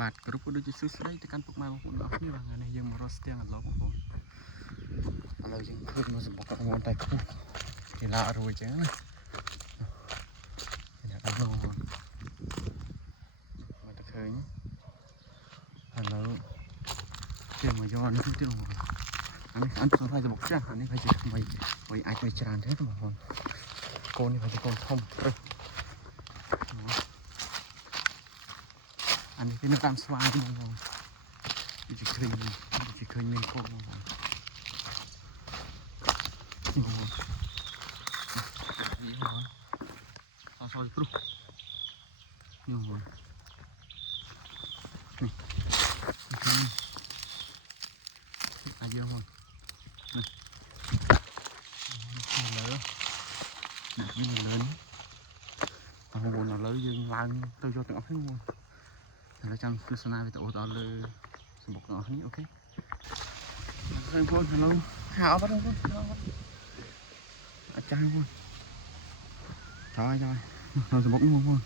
បាទគ្រប់ដូចជាសួស្ដីទៅកាន់ពុកម៉ែបងប្អូនអរគ្នាថ្ងៃនេះយើងមករកស្ទាំងអឡូបងប្អូនឥឡូវយើងឃើញមកសម្បុករបស់បងតែខ្ពស់គេឡារួយចឹងណាគេដាក់ដល់បងមកតែឃើញឥឡូវគេមកយកនេះទៀតបងអានេះអត់សំខាន់សម្បុកចាស់អានេះហើយជាថ្មីអាចទៅច្រើនទេបងប្អូនកូននេះហើយជាកូនធំព្រឹកអានេះគេនៅតាមស្វាយបងប្អូនដូចជាឃើញមានកូនបងប្អូននេះបងប្អូននេះបងប្អូនសល់ព្រុសនេះបងប្អូននេះអាចយកមកនេះឥឡូវអ្នកមានលឿនបងប្អូនឥឡូវយើងឡើងទៅយកទាំងអស់គ្នាបងឥឡូវចាំទស្សនាវីដេអូដល់លើសម្បុកទាំងអស់គ្នាអូខេបងប្អូនឥឡូវហៅអត់បងប្អូនអាចារ្យបងប្អូនtrời ơi trời nó sẽ bốc luôn